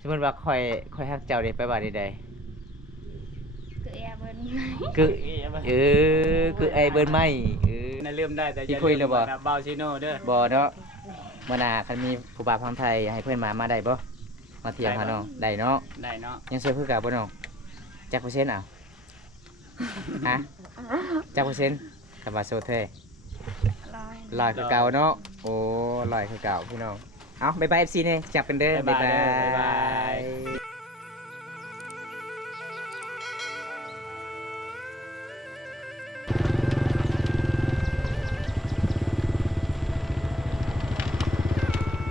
สมมติว่าคอยฮักเจ้าเด้ไปว่าใดคือแอร์เบิ้ลๆคือคือไอ้เบิ้นไหมน่าเริ่มได้แต่ สิคุยแล้วบ่ เบาชิโน่เด้อ บ่เนาะมื้อหน้าคันมีผู้บ่าวพังไทยให้เพิ่นมาได้บ่มาเที่ยวหาน้องได้เนาะ ได้เนาะ ยังสวยคือเก่าบ่น้องจักเปอร์เซ็นต์อ่ะฮะจักเปอร์เซ็นต์คำว่าโซเท่ ร้อย ลอยคือเก่าเนาะโอ้ลอยคือเก่าพี่น้องเอาบ๊ายบาย FC เนี่ยจับกันเด้อ บ๊ายบายบ๊ายบาย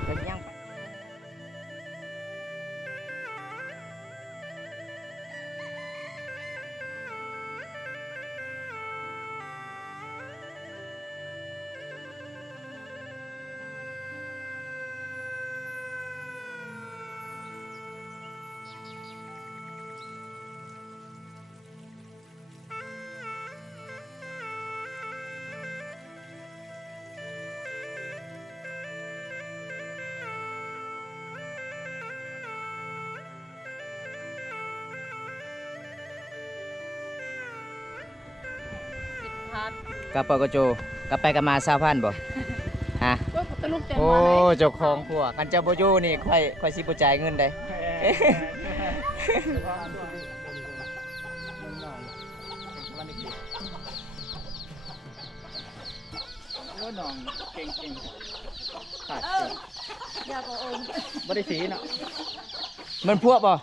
แล้วยังไปกลับปกโจกลับไปกันมา20,000บ่ฮะ ก็ตะลุกเต็ม โอ้ มาเลย เจ้าของผัวกันเจ้าบ่อยู่นี่ค่อยสิบ่จ่ายเงินได้ โอ้น้องเก่งขาด อยากเอาอม บ่ได้สีเนาะ มันพวกบ่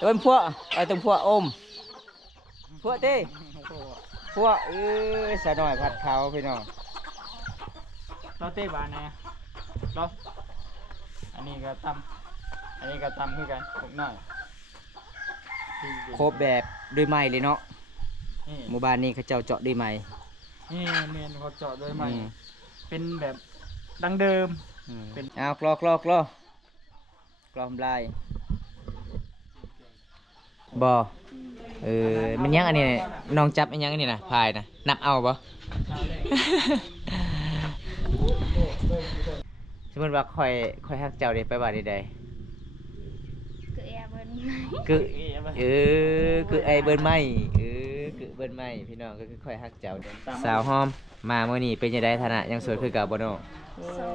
เอิ้นพวกไปตรงพวกอมพวกเต้พวกสะหน่อยผัดเขาพี่น้อง เราเต้บานแน่รออันนี้ก็ตำคือกันพวกน้อย ครบแบบด้วยไม้เลยเนาะ นี่ หมู่บ้านนี้เขาเจ้าเจาะด้วยไม้ นี่เมนเขาเจาะด้วยไม้ อืม เป็นแบบดังเดิม เป็น เอากลอกลอมลายบ่มันยังอันนี้น่ะน้องจับอันยังอันนี้นะพายนะนับเอาบ่ สมมติว่าคอยฮักเจ้าเด้ไปว่าใด คือแอร์เบิ้ล ๆคือคือไอ้เบิ้นไหมคือเบิ้นไหมพี่น้องก็คือคอยฮักเจ้าเด้สาวหอมมามื้อนี้เป็นจังได๋ฐานะยังโสดคือเก่าบ่น้อง โซ่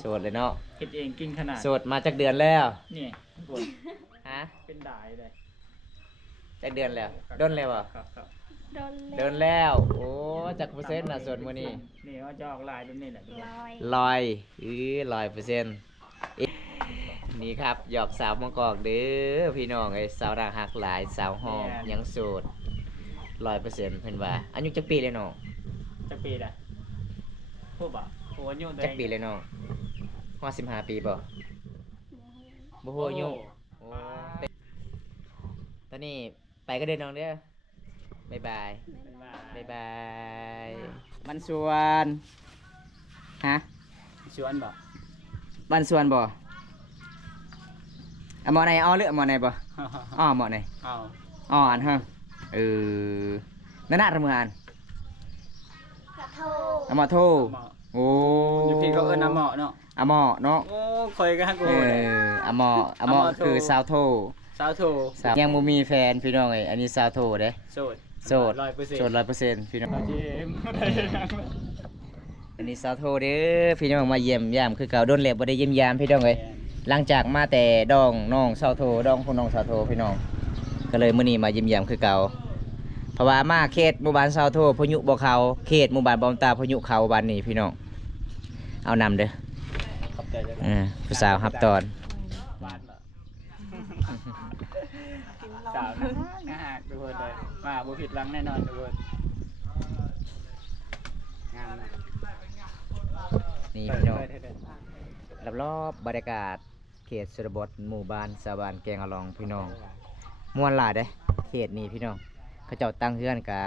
โสดเลยเนาะ เฮ็ดเองกินขนาด โสดมาจักเดือนแล้ว นี่ปวด ฮะ เป็นดายเลย จักเดือนแล้วโดนแล้วบ่ ครับ โดน โดนแล้วโอ้จักเปอร์เซ็นต์น่ะโสดมื้อนี้ นี่ว่าจะออกลายแบบนี้แหละทุกคน ร้อย 100%นี่ครับหยอกสาวมังกอกเด้อพี่น้องไอ้สาวรักหักหลายสาวหอมยังโสด100%เพิ่นว่าอายุจักปีเลยน้อง จะปีละพูดบ่โอ้ยยุ่งตัว จั เอก ง ปีเลยน้องฮอด15 ปีบ่บ่ฮู้อายุโอ้ตอนนี้ไปก็เด้อน้องเด้อบ๊ายบายบ๊ายบายมันสวนฮะ ชวนบ่ บ้านสวนบ่อะหมอไหนอ้อหรืออะหมอไหนบ่อ้อหมอไหน เอา อ้ออันฮะนั่นน่ะทำงาน กระโท อะหมอโท เหมาะ โอ้ อยู่พี่ก็เอิ้นน้ำเหมาะเนาะ อะหมอเนาะ โอ้คอยกันกู อะหมออะหมอ อะหมอโท คือสาวโท สาวโท สาวยังบ่มีแฟนพี่น้องเอ้ยอันนี้สาวโทเด้ โสด โสด 100% โสด100%พี่น้อง เราจีมได้ยัง อันนี้สาวโทเด้อพี่น้องมาเยี่ยมยามคือเก่าโดนแล้วบ่ได้เยี่ยมยามพี่น้องเอ้ยหลังจากมาแต่ดองน้องสาวโทดองของน้องสาวโทพี่น้องก็เลยมื้อนี้มาเยี่ยมยามคือเก่าเพราะว่ามาเขตหมู่บ้านสาวโทพายุบ่เข้าเขตหมู่บ้านบอมตาพายุเข้าบ้านนี้พี่น้องเอานำเด้อ ขอบใจเลย ผู้สาวรับตอน บ้านเหรอสาวนะฮะทุกคนเลยมาบุผิดหลังแน่นอนทุกคนงามนะ นี่พี่น้องรอบๆบรรยากาศเขตชนบทหมู่บ้านสาวบ้านแกงอะลองพี่น้องม่วนหลายเด้เขตนี้พี่น้องเขาเจ้าตั้งเฮือนกะ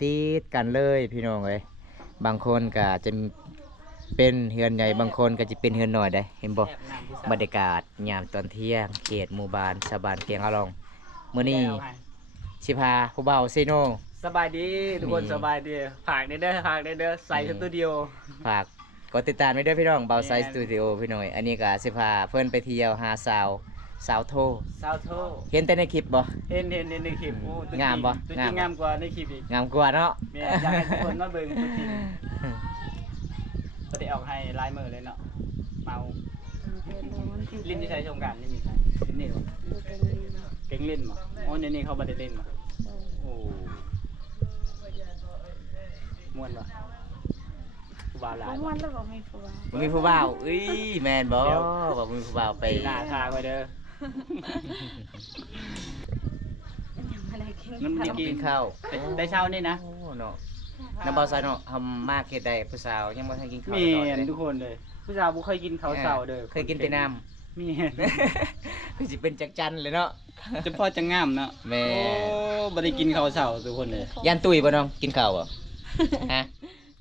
ติดกันเลยพี่น้องเอ้ยบางคนก็จะเป็นเฮือนใหญ่บางคนก็จะเป็นเฮือนน้อยได้เห็นบ่บรรยากาศยามตอนเที่ยงเขตหมู่บ้านสาวบ้านแกงอะลองมื้อนี้สิพาผู้บ่าวซิโน สบายดีทุกคน นี่ สบายดีฝากในเด้อฝากในเด้อใส่สตูดิโอ ฝากกดติดตามไว้ด้วยพี่น้องเบาไซสตูดิโอพี่น้องอันนี้ก็สิพาเพิ่นไปเที่ยวหาสาว สาวโท สาวโท เห็นแต่ในคลิปบ่ เห็นในคลิปโอ้ตัวจริ งามปะ ตัวจ งา ริ ม ง ปะ งามกว่าในคลิปอีก งามกว่าเนาะ แม่อยากให้ทุกคนมาเบิ่งตัวจริงก็ได้ออกให้ลายมือเลยเนาะเมาลิ้นที่ใช้ชมการลิ้นที่ใช้ลิ้นนี่บ่เก่งลิ้นบ่โอ้เดี๋ยวนี้เขาบ่ได้เล่นบ่โอ้ม่วนบ่ผู้บ่าวหลายบ่ มันแล้วบอกมีผัว บ่มีผู้บ่าวอุ้ยแม่นบ่บ่มีผู้บ่าวไป ปีหน้าทางไว้เด้อ ยังไม่ได้กิน มันไม่ กินข้าว ได้เช้านี่นะ โอ้เนาะน้ำเบาใส่เนาะทำมากเฮ็ดได้ผู้สาวยังบ่ทันกินข้าว มี ตอน เห็น เลย ทุกคนเลยผู้สาวบ่เคยกินข้าวเช้าเด้อ เคยกินแต่น้ำ มีเห็น คือสิเป็นจักจันเลยเนาะ จะพอจะงามเนาะ แม่ โอ้บ่ได้กินข้าวเช้าทุกคนเลย ยันตุ้ยบ่น้องกินข้าวบ่ ฮะ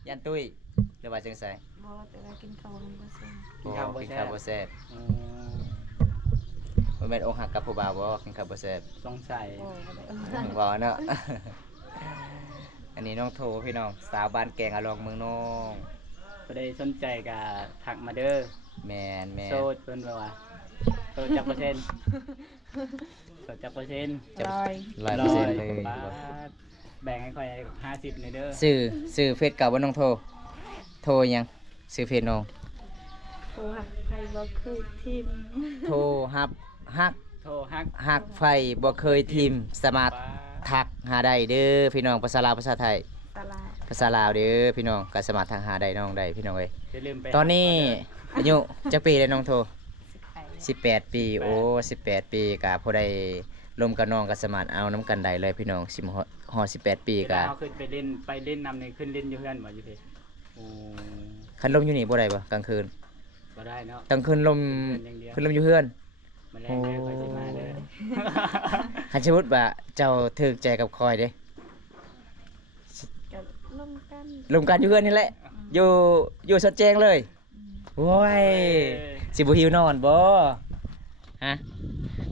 ยันตุ้ยหรือว่าจังไส บ่แต่ว่ากินข้าวมันบ่ซึ้ง กินข้าวบ่ กิน แซ่ ข้าว บ บ่แซ่บ อืม บ่แม่นอกหักกับผู้บ่าวบ่กินข้าวบ่แซ่บ สงสัย บ่ได้ บ่เนาะ อันนี้น้องโทพี่น้องสาวบ้านแกงอลองเมืองน้อง บ่ได้สนใจก็ทักมาเด้อ แม่น โสดเพิ่นว่าโสดจักเปอร์เซ็นต์โสดจักเปอร์เซ็นต์ 100%เลย บาทแบ่งให้ค่อย50นี่เด้อ ซื้อเฟซเก่าบ่น้องโทโทยังซื้อเฟซน้อง ผัวใครบ่เคยทิม โทฮับฮัก โทรฮัก ฮักไฟบ่เคยทิมสามารถ บาท ทักหาได้เด้อพี่น้องภาษาลาวภาษาไทย ตลาด ภาษาลาวเด้อพี่น้องก็สามารถทักหาได้น้องได้พี่น้องเอ้ย อย่าลืมไป ตอนนี้อายุจักปีเลยน้องโท สิไป 18 ปีโอ้18 ปีก็ผู้ใดลมกับน้องก็สามารถเอาน้ำกันได้เลยพี่น้อง10ฮอด18 ปี เว ก็ ลาเขาขึ้นไปเล่นนำนี่ขึ้นเล่นอยู่เฮือนบ่อยู่เด้โอ้ คันลมอยู่นี่บ่ได้บ่กลางคืน บ่ได้เนาะ กลางคืนลม เพิ่นอย่างเดียว คืนลมอยู่เฮือน มาแรงเด้อค่อยสิมาเด้อ คันสมมุติว่าเจ้าถึกใจกับคอยเด้ กับร่วมกัน ลมกันอยู่เฮือนนี่แหละอยู่สดแจ้งเลยโอ้ยสิบ่หิวนอนบ่ฮะ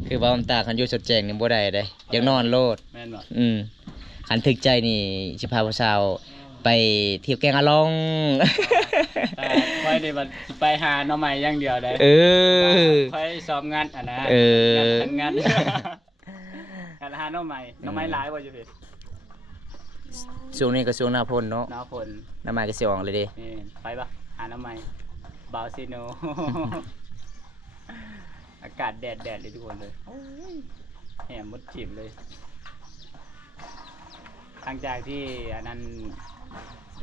คือว่ามันตาคันอยู่สดแจ้งนี่บ่ได้เด้อยากนอนโลด แม่นบ่ คันถึกใจนี่สิพาผู้สาวไปเที่ยวแกงอะลอง แต่ค่อยได้บัดไปหาหน่อไม้อย่างเดียวได้ เออ ค่อยซ้อมงานอ่ะนะ เออ งานการหาหน่อไม้หลายบ่อยู่เด้ ช่วงนี้ก็ช่วงหน้าฝนเนาะ หน้าฝน หน้ามาก็สิออกเลยเด้ นี่ไปปะหาหน่อไม้บาวซิโน อากาศแดดเลยทุกคนเลยโอ้ยแหมมดจิบเลยหลังจากที่อันนั้น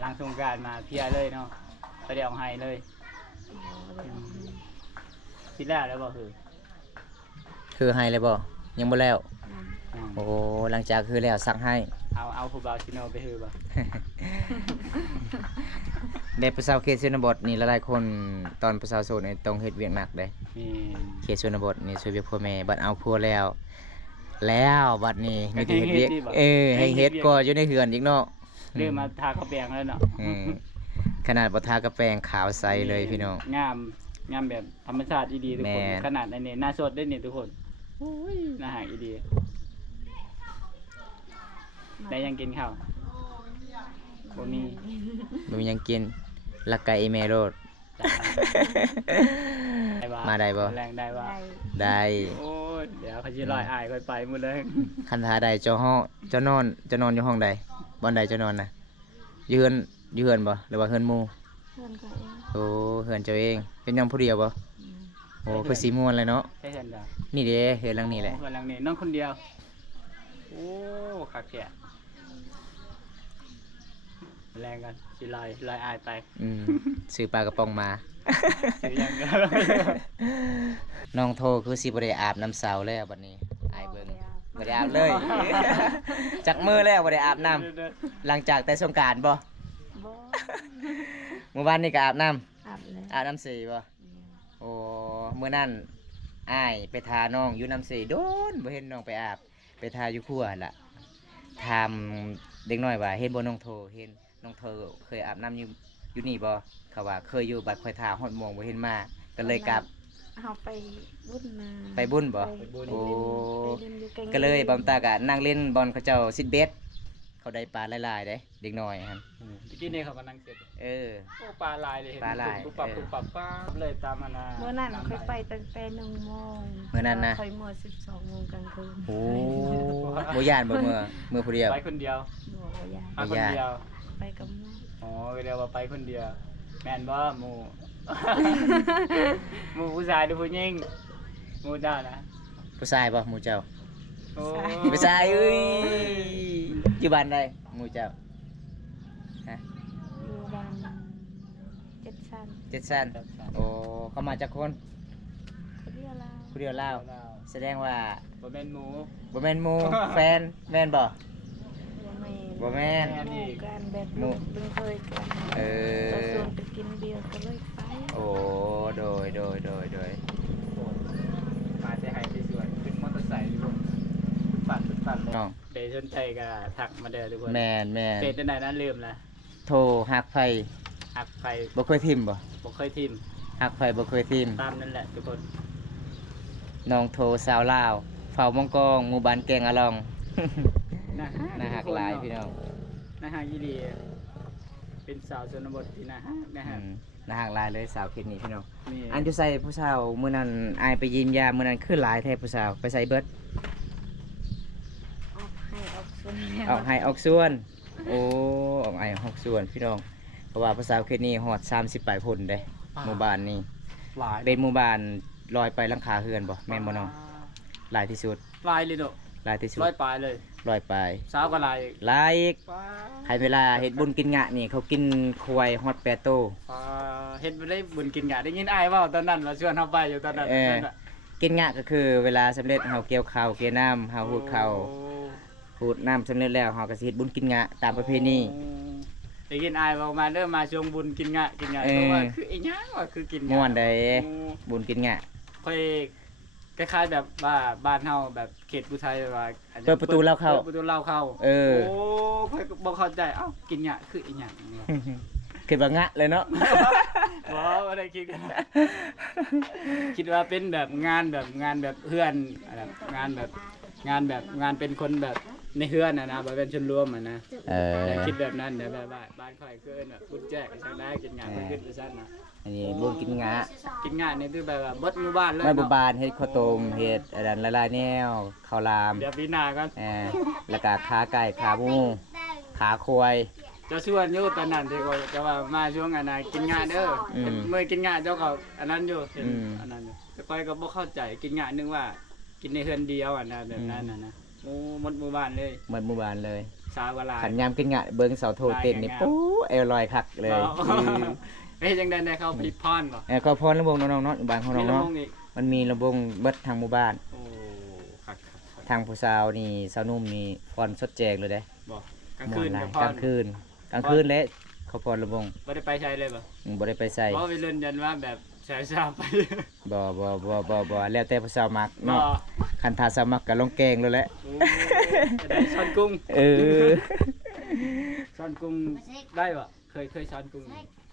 ล้างสงกรานต์มาเพียเลยเนาะไปเดี๋ยวไฮเลยคิดแล้วแล้วบอกคือ คือให้เลยบ่ยังบ่แล้ว อืม โอ้หลังจากคือแล้วสั่งให้ เอาผู้บาวซิโนไปคือบ่ ได้ผู้สาวเขตชนบทนี่หลายๆคนตอนผู้สาวโสดนี่ต้องเฮ็ดเวียกหนักเด้ นี่ เขตชนบทนี่ช่วยเวียกพ่อแม่บัดเอาผัวแล้วบัดนี้มีแต่เฮ็ดเวียกให้เฮ็ดก็อยู่ในเฮือนอีกเนาะ เริ่มมาทาข้าวแปงแล้วเนาะ ขนาดบ่ทากระแปรงขาวใสเลยพี่น้อง งามแบบธรรมชาติอีดีทุกคน แม่น ขนาดอันนี้หน้าสดได้เนี่ยทุกคนโอ้ยหน้าหางอีดีได้ยังกินข้าวบ่มี บ่มีหยังกินลักไก่อีเมโลด ได้บ่ มาได้บ่ แรงได้บ่ ได้ ได้ โอ้ยเดี๋ยวเขาสิลอยอายค่อยไปหมดเลย คันทาใดเจ้าห้องเจ้านอนอยู่ห้องใดบ่อนใดเจ้านอนน่ะอยู่เฮือนบ่หรือว่าเฮือนหมู่ เพื่อนก็เอง โอ้เฮือนเจ้าเองเป็นยามผู้เดียวบ่โอ้คือสิม่วนเลยเนาะ ใช่เห็นจ้ะ นี่เด้เฮือนหลังนี้แหละ โอ้กำลังนี่น้องคนเดียว โอ้คักแก่แรงกันสิลอยอายไป ซื้อปลากระป๋องมา สิยังก็ น้องโทคือสิบ่ได้อาบน้ำเสาแล้วบัดนี้อายเบิ่งบ่ได้อาบเลย จักมือแล้วบ่ได้อาบน้ำหลังจากแต่สงกรานต์บ่ บ่ เมื่อวานนี่ก็อาบน้ำ อาบเลย อาบน้ำสีบ่โอ้มื้อนั้นอ้ายไปทาน้องอยู่น้ำสีโดนบ่เห็นน้องไปอาบไปทาอยู่ครัวหั่นล่ะถามเด็กน้อยว่าเห็นบ่น้องโทเห็นน้องโทเคยอาบน้ำอยู่นี่บ่เขาว่าเคยอยู่บัดค่อยทาฮอดโมงบ่เห็นมาก็เลยกลับ เอาไปบุญมา ไปบุญบ่ ไป โอ้ เล่นอยู่แง ก็เลยบอมตาก็นั่งเล่นบอลเขาเจ้าซิดเบส เขาได้ปลาหลายๆเด้เด็กน้อยครับ เมื่อกี้นี่เขากำลังเก็บ เออ โอ้ปลาลายเลยเห็น ปลาลาย ปุ๊บปับปุ๊บปับป้าบเลยตามมานา เมื่อนั้นเคยไปตั้งแต่1 โมง มื้อนั้นนะ เคยเมื่อ12 โมงกลางคืน โอ้บ่ย่านบ่มือผู้เดียว ไปคนเดียว บอกว่าอย่า มาคนเดียว ไปกับหมู อ๋อเรียกว่าไปคนเดียว แม่นบ่หมู่ หมู่ผู้ชายหรือผู้หญิงหมู่เจ้านะ ผู้ชายบ่หมู่เจ้า โอ้ ผู้ชายเอ้ยอยู่บ้านใดหมู่เจ้าฮะ อยู่บ้าน7 ชั้น เจ็ดสั้นโอ้เขามาจากคน คนเดียวลาว ผู้เดียวลาวแสดงว่า บ่แม่นหมู บ่แม่นหมู่ แฟนแม่นบ่ บ่แม่น บ่แม่น หมู่กันแบบ หมู่ ลูกเคยกัน เออ เราชวนไปกินเบียร์ก็เลยไป โอ้โดย มาจะให้ที่สวนขึ้นมอเตอร์ไซค์ทุกคนปั่นเลย น้อง เดย์สนใจก็ทักมาเด้อทุกคน แม่น เฟซได้นั้นลืมนะ โทรหักไฟ หักไฟ บ่เคยทิมบ่ บ่เคยทิม หักไฟบ่เคยทิม ตามนั่นแหละทุกคน น้องโทรสาวลาวเฝ้ามองกองหมู่บ้านแกงอะลอง น่าหักหลายพี่น้อง น่าหักยี่ดีเป็นสาวชนบทที่น่าหักนะฮะ น่าหักหลายเลยสาวคิดนี่พี่น้อง นี่ อันอยู่ใส่ผู้สาวมื้อนั้นอายไปยินยามื้อนั้นคือหลายแท้ผู้สาวไปใส่เบิด ออกให้ออกส่วน ออกให้ออกส่วน โอ้ออกให้ออกส่วนพี่น้องเพราะว่าผู้สาวคิดนี่ฮอด30ปลายพุ่นเด้หมู่บ้านนี้ หลาย เป็นหมู่บ้านลอยไปหลังคาเฮือนบ่แม่นบ่น้องหลายที่สุด ลายเลยเนาะ หลายที่สุด ร้อยปลายเลย ลอยไป สาวก็ลายอีก หลายอีก ป้า ให้เวลาเฮ็ดบุญกินงะนี่เขากินควายฮอด8โต ป้าเฮ็ดบ่ได้บุญกินกะได้ยินอ้ายเว้าตอนนั้นว่าชวนเฮาไปอยู่ตอนนั้น เออ นั่นน่ะ กินงะก็คือเวลาสำเร็จเฮาเกี่ยวข้าวเกี่ยวน้ำเฮาหูดข้าว โอ้ หูดน้ำสำเร็จแล้วเฮาก็สิเฮ็ดบุญกินงะตามประเพณี ได้ยินอ้ายเว้ามาเด้อมาช่วงบุญกินงะกินงะ เออ เพราะว่าคือไอ้หยังว่าคือกินงะ ม่วนใด โอ้ บุญกินงะ ค่อยคล้ายๆแบบว่าบ้านเฮาแบบเขตอุทัยแบบว่าอันนี้ เปิดประตูเล่าเข้า ปิดประตูเล่าเข้า เออ โอ้ค่อยก็บ่เข้าใจเอ้ากินหยังคืออีหยัง เนี่ย คิดว่างะเลยเนาะ บ่บ่ได้คิดกัน คิดว่าเป็นแบบงานแบบเพื่อนแบบงานเป็นคนแบบในเฮือนนะบ่เป็นชนรวมนะ เออ แต่คิดแบบนั้นนะแบบว่าบ้านข่อยคือแบบบุญแจกจังได้กินหยังเพิ่นขึ้นไปซั่นน่ะ อันนี้บุญกินงะ กินงานนี่คือแบบว่าเบิดหมู่บ้านเลย ไม่บุ เนาะ บานเฮ็ดข้าวต้มเฮ็ดอันนั้นหลายๆแนวข้าวหลาม เดี๋ยวปีหน้าก่อน แล้วก็ขาไก่ขาหมูขาควาย จะชวนอยู่ตอนนั้นที่เขาจะว่ามาช่วงอันน่ะกินงานเด้ออ ม เมื่อกินงานเจ้าก็อันนั้นอยู่เห็น อืม อันนั้นอยู่แต่ก้อยก็บ่เข้าใจกินงานนึงว่า กินในเฮือนเดียวอันนั้นแบบนั้นน่ะนะโอ้หมดหมู่บ้านเลย เหมือนหมู่บ้านเลย สาวกว่าหลาย ขันยามกินงะเบิ่งเสาโทเต้นนี่ ลายงาม ปู๊เอวลอยคักเลย เฮ้ยจังได้เข้าไปพรบ่ ก็พรระวงน้องๆเนาะบ้านของน้อง มีลำ เนาะ วงอีก มันมีระวงเบิดทางหมู่บ้าน โอ้คัก ทางผู้สาวนี่สาวนุ่มนี่พรสดแจกเลยเด้ บ่กลางคืน ม่วหล กั ย บพ ก ร ลางคืนกลางคืนและเขาพรระวง บ่ได้ไปใช้เลยบ่ บ่ได้ไปใส่ บ่ไปเล่นยันว่าแบบแสาวๆไป บ่แล้วแต่ผู้สาวมัก บ่ เนาะคันทาสาวมักก็ลงแกงเลยแหละ โอ้จะได้ช้อนกุ้ง เออ ช้อนกุ้งได้บ่เคยช้อนกุ้ง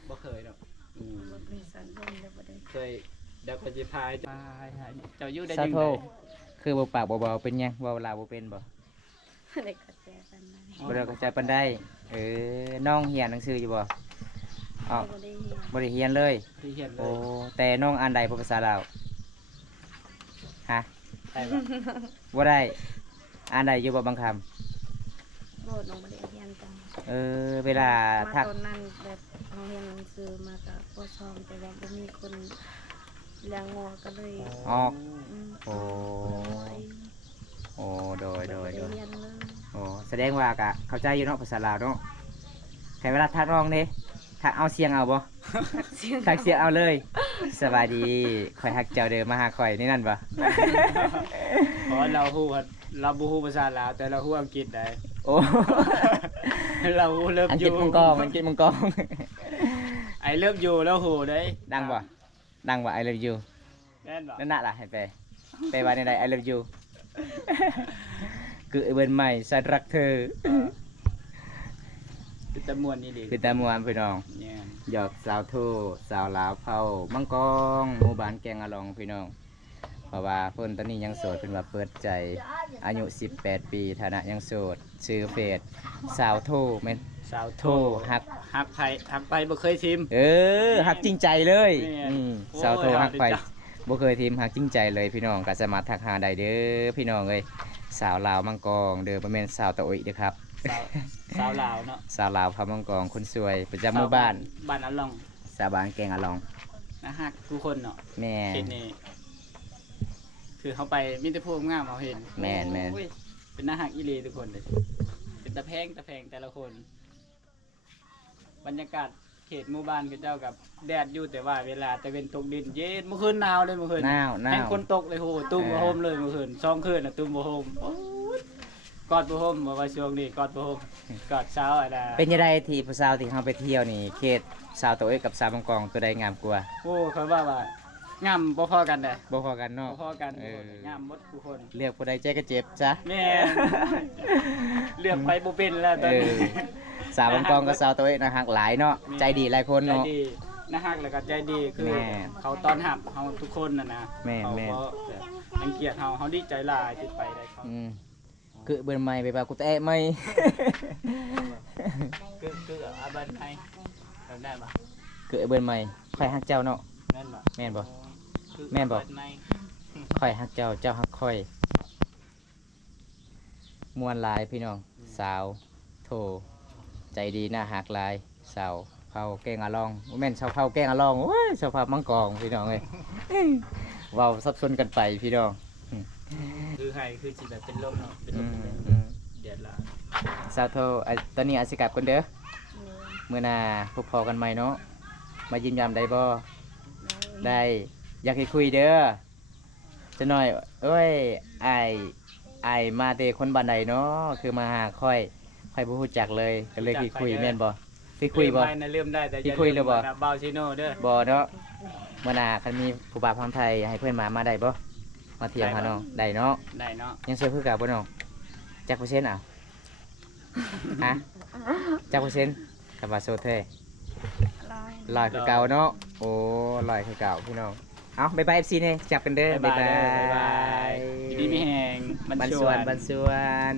บ่เคยดอกอืม มีสันลมแล้วบ่ได้ เคยเดี๋ยวก็สิพายเจ้าอยู่ได้ สา ยัง โท ไง คือบ่ปากบ่เบาเป็นหยังเว้าลาวบ่เป็นบ่ ได้กระแจกันมา บ่ได้เข้าใจปานใดน้องเรียนหนังสืออยู่บ่อ๋อ บ่ได้ บ่ได้เรียนเลย ที่เห็นเล โอ้ ย แต่น้องอ่านใดภาษาลาวฮะ ได้บ่ บ่ได้อ่านใดอยู่บ่บางคำ โบดน้องบ่ได้เรียนจัง เวลา มา ทัก ตอนนั้นแบบน้องเรียนหนังสือมากับพ่อชอมแต่ว่าบ่มีคนเลี้ยงงัวก็เลย ออก ม โอ้ ไป โอ้โดย บ่ได้เรียนเลย โอ้แสดงว่ากะเข้าใจอยู่เนาะภาษาลาวเนาะใครเวลาทักน้องเด้ทักเอาเสียงเอาบ่ เสียง ทักเสียงเอาเลย สบายดีข่อยฮักเจ้าเด้อมาหาข่อยนี่นั่นบ่ เพราะเราฮู้ว่าเราบ่ฮู้ภาษาลาวแต่เราฮู้อังกฤษได้ โอ้ เราฮู้เลิฟ อัง อก ฤษ ยู่ มังกรอังกฤษมังกร ไอ้เลิฟอยู่แล้วฮู้ได้ ดังบ่ดังบ่ I love you แม่นบ่ นั่นน่ะล่ะให้ไปว่าในใด I love you คือเบิ่นใหม่ฉันรักเธอ คือตะมวนนี่ดี คือตามวานพี่น้อง เนี่ย หยอกสาวโทสาวลาวเผามังกรหมู่บ้านแกงอะลองพี่น้อง เพราะว่าเพิ่นตอนนี้ยังโสดเพิ่นว่าเปิดใจอายุ18 ปีฐานะยังโสดชื่อเฟซสาวโทแม่น สาวโท โทฮัก หักไปบ่เคยทิม ฮักจริงใจเลย แม่น สาวโท โอ้ย ฮักไป ฮักจริงจัง บ่เคยทีมฮักจริงใจเลยพี่น้องก็สามารถทักหาได้เด้อพี่น้องเอ้ยสาวลาวมังกรเด้อบ่แม่นสาวตะโอยเด้อครับ สาวลาวเนาะ สาวลาวพามังกรคนสวยประจำหมู่บ้าน บ้านอัลลอง สาวบ้านแกงอะลอง นะฮักทุกคนเนาะ แม่ เห็นนี่คือเขาไปมีแต่พวกงามเอาเห็น แม่น โอ้ยเป็นน่าฮักอีหลีทุกคนเลยเป็นตะแพงแต่ละคน บรรยากาศเขตหมู่บ้านกับเจ้ากับแดดอยู่แต่ว่าเวลาแต่เป็นตกดินเย็นเมื่อคืนหนาวเลยเมื่อคืน หนาว แห้งคนตกเลยโหตุ้มบ่โฮมเลยเมื่อคืน2คืนน่ะตุ้มบ่โฮมโอ้ยกอดบ่โฮมบ่ว่าช่วงนี้กอดบ่โฮมกอดเช้าอะนะ เป็นยังไงที่ผู้สาวที่เฮาไปเที่ยวนี่เขตสาวตะโอยกับสาวมังกรตัวใดงามกว่า โอ้เขาว่างามบ่พอกันเด้ บ่พอกันเนาะ บ่พอกัน เออ งามหมดทุกคน เลือกผู้ใดใจก็เจ็บจ้ะ แม่เลือกไปบ่เป็นแล้วตอนนี้ สาวมังกรกับสาวตะโอยนะฮักหลายเนาะใจดีหลายคน ใจ เนาะ ดีนะฮักแล้วก็ใจดีคือ แม่ เขาต้อนรับเฮาทุกคนน่ะนะ แม่น เขา แม่น บ่แบบรังเกียจเฮาดีใจหลายที่ไปได้เขา คือเบิ่นใหม่ไปป่ะกูแตะใหม่ คืออาบันไทยทำได้ปะ คือเบิ่นใหม่ข่อยฮักเจ้าเนาะ แม่นปะ แม่นบ่ คือ แม่นบ่ เปิดใน ข่อยฮักเจ้าเจ้าฮักข่อยมวนหลายพี่น้องสาวโทใจดีน่าฮักหลายสาวเผาแกงอะลองบ่แม่นชาวเผาแกงอะลองโอ้ยชาวเผามังกรพี่น้องเอ้ย เว้าสับสนกันไปพี่น้อง คือให้คือสิแบบเป็นลมเนาะเป็นล อื ม มอืม เดือดร้อน สาวโทตอนนี้อาสิกลับกันเด้อ เลย มื้อหน้าพบพอกันใหม่เนาะมายิ้มยามได้บ่ ได้อยากให้คุยเด้อจะหน่อยเอ้ยไอมาเตคนบ้านใดเนาะคือมาหาค่อยบ่ฮู้จักเลยก็เลยคุยแม่นบ่คุยบ่ เริ่มได้แต่อย่า คุยเลยบ่ ลืมบาวชิโน่เด้อ บ่เนาะมื้อหน้าคันมีผู้บ่าวพามไทยให้เพิ่นมาได้บ่มาเที่ยวหาน้องได้เนาะ ได้เนาะ ยังเชื่อคือเก่าบ่น้องจักเปอร์เซ็นต์อ่ะ ฮะจักเปอร์เซ็นต์กับว่าโซเท่ ร้อย 100คือเก่าเนาะโอ้100คือเก่าพี่น้องเอ้าบ๊ายบาย FC เนี่ยจับกันเด้อ บ๊ายบายบ๊ายบายดีมีแหง บันสวน